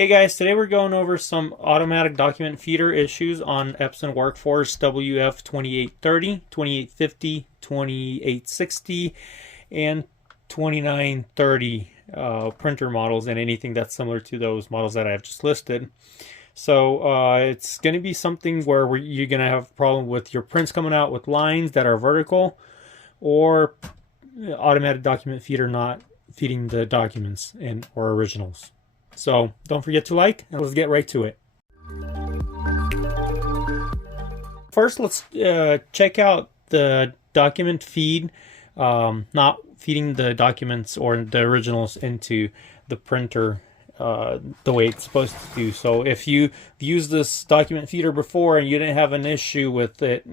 Hey guys, today we're going over some automatic document feeder issues on EPSON WorkForce WF-2830, 2850, 2860, and 2930 printer models, and anything that's similar to those models that I've just listed. So it's going to be something where you're going to have a problem with your prints coming out with lines that are vertical, or automatic document feeder not feeding the documents or originals. So don't forget to like, and let's get right to it. First, let's check out the document feed, not feeding the documents or the originals into the printer the way it's supposed to do. So if you've used this document feeder before and you didn't have an issue with it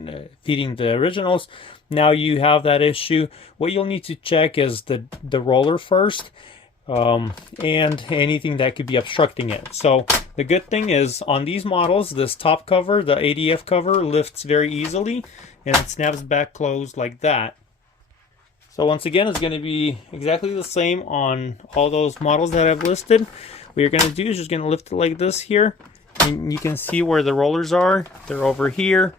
feeding the originals, now you have that issue. What you'll need to check is the roller first. And anything that could be obstructing it. So the good thing is on these models, this top cover, the ADF cover, lifts very easily and it snaps back closed like that. So once again, it's going to be exactly the same on all those models that I've listed. What you're going to do is just going to lift it like this here, and you can see where the rollers are. They're over here.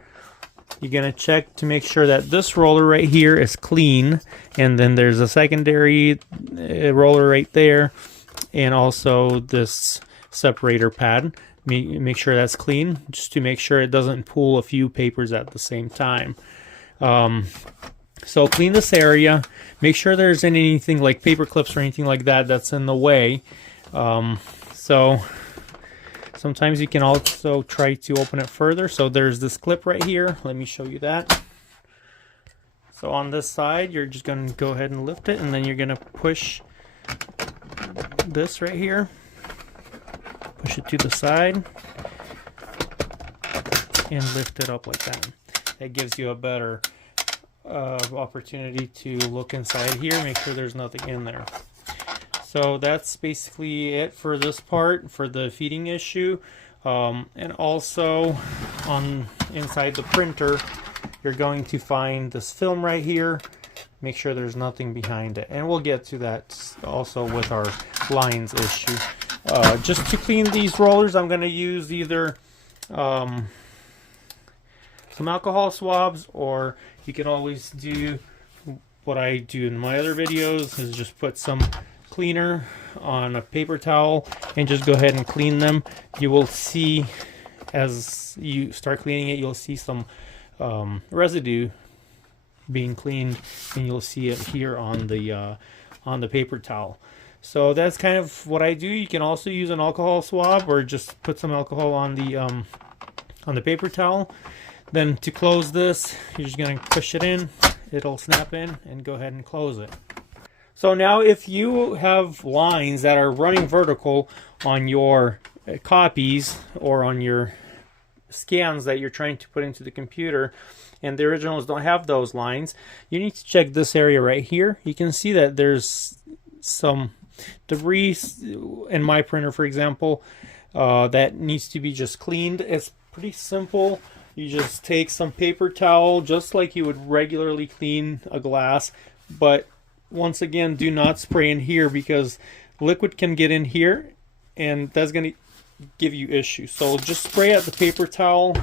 You're going to check to make sure that this roller right here is clean, and then there's a secondary roller right there, and also this separator pad. Make sure that's clean, just to make sure it doesn't pull a few papers at the same time. So clean this area. Make sure there isn't anything like paper clips or anything like that that's in the way. So sometimes you can also try to open it further. So there's this clip right here. Let me show you that. So on this side, you're just going to go ahead and lift it, and then you're going to push this right here. Push it to the side and lift it up like that. That gives you a better opportunity to look inside here, make sure there's nothing in there. So that's basically it for this part, for the feeding issue. And also inside the printer, you're going to find this film right here. Make sure there's nothing behind it. And we'll get to that also with our lines issue. Just to clean these rollers, I'm going to use either some alcohol swabs, or you can always do what I do in my other videos, is just put some cleaner on a paper towel and just go ahead and clean them. You will see, as you start cleaning it, you'll see some residue being cleaned, and you'll see it here on the paper towel. So that's kind of what I do. You can also use an alcohol swab, or just put some alcohol on the paper towel. Then to close this, you're just going to push it in, it'll snap in, and go ahead and close it. So now if you have lines that are running vertical on your copies or on your scans that you're trying to put into the computer, and the originals don't have those lines, you need to check this area right here. You can see that there's some debris in my printer, for example, that needs to be just cleaned. It's pretty simple. You just take some paper towel, just like you would regularly clean a glass, but once again, do not spray in here, because liquid can get in here and that's going to give you issues. So just spray at the paper towel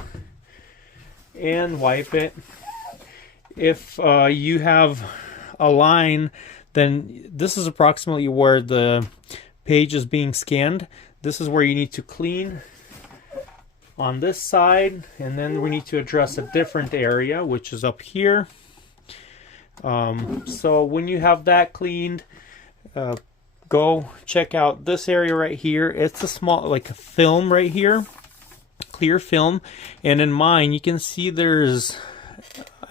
and wipe it. If you have a line, then this is approximately where the page is being scanned. This is where you need to clean on this side, and then we need to address a different area, which is up here. So when you have that cleaned, go check out this area right here. It's a small, like a film right here, clear film, and in mine you can see there's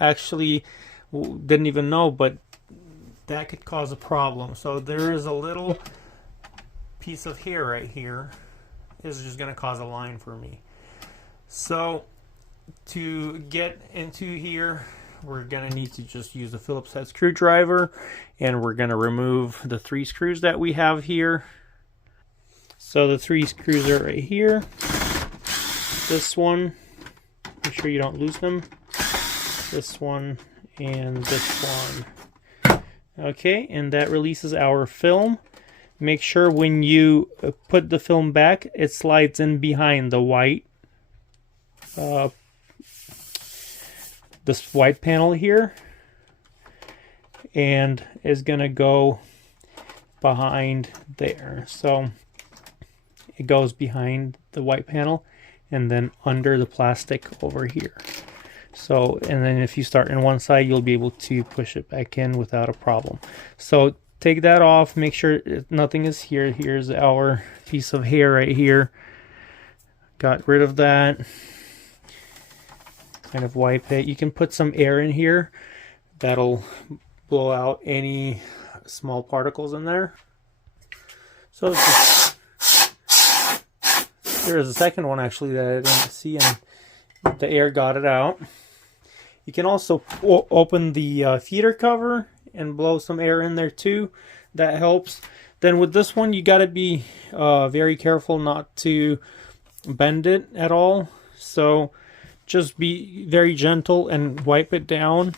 actually, didn't even know, but that could cause a problem. So there is a little piece of hair right here. This is just going to cause a line for me. So to get into here, we're going to need to just use a Phillips head screwdriver, and we're going to remove the 3 screws that we have here. So the 3 screws are right here. This one, make sure you don't lose them. This one and this one. Okay, and that releases our film. make sure when you put the film back, it slides in behind the white this white panel here, and is gonna go behind there. So it goes behind the white panel and then under the plastic over here. So, and then if you start in one side, you'll be able to push it back in without a problem. So take that off, make sure nothing is here. Here's our piece of hair right here. Got rid of that. Kind of wipe it. You can put some air in here. That'll blow out any small particles in there. So there's a second one actually that I didn't see, and the air got it out. You can also open the feeder cover and blow some air in there too. That helps. Then with this one, you got to be very careful not to bend it at all. So just be very gentle and wipe it down.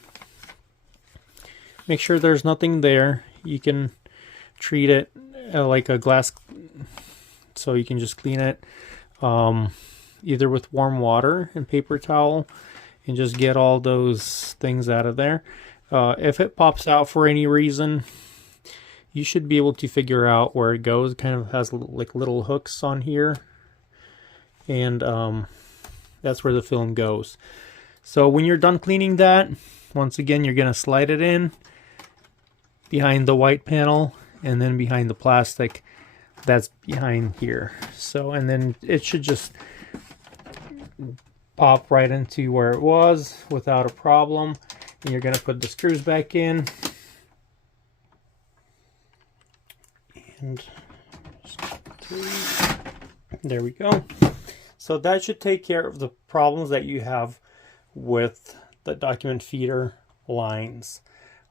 Make sure there's nothing there. You can treat it like a glass, so you can just clean it either with warm water and paper towel and just get all those things out of there. If it pops out for any reason, you should be able to figure out where it goes. It kind of has like little hooks on here, and that's where the film goes. So when you're done cleaning that, once again, you're going to slide it in behind the white panel and then behind the plastic that's behind here. So, and then it should just pop right into where it was without a problem. And you're going to put the screws back in. And there we go. So that should take care of the problems that you have with the document feeder lines.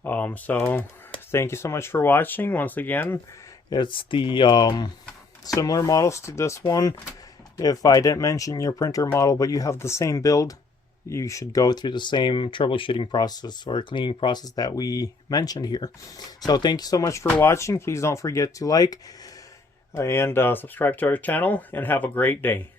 So thank you so much for watching. Once again, it's the similar models to this one. If I didn't mention your printer model, but you have the same build, you should go through the same troubleshooting process or cleaning process that we mentioned here. So thank you so much for watching. Please don't forget to like and subscribe to our channel, and have a great day.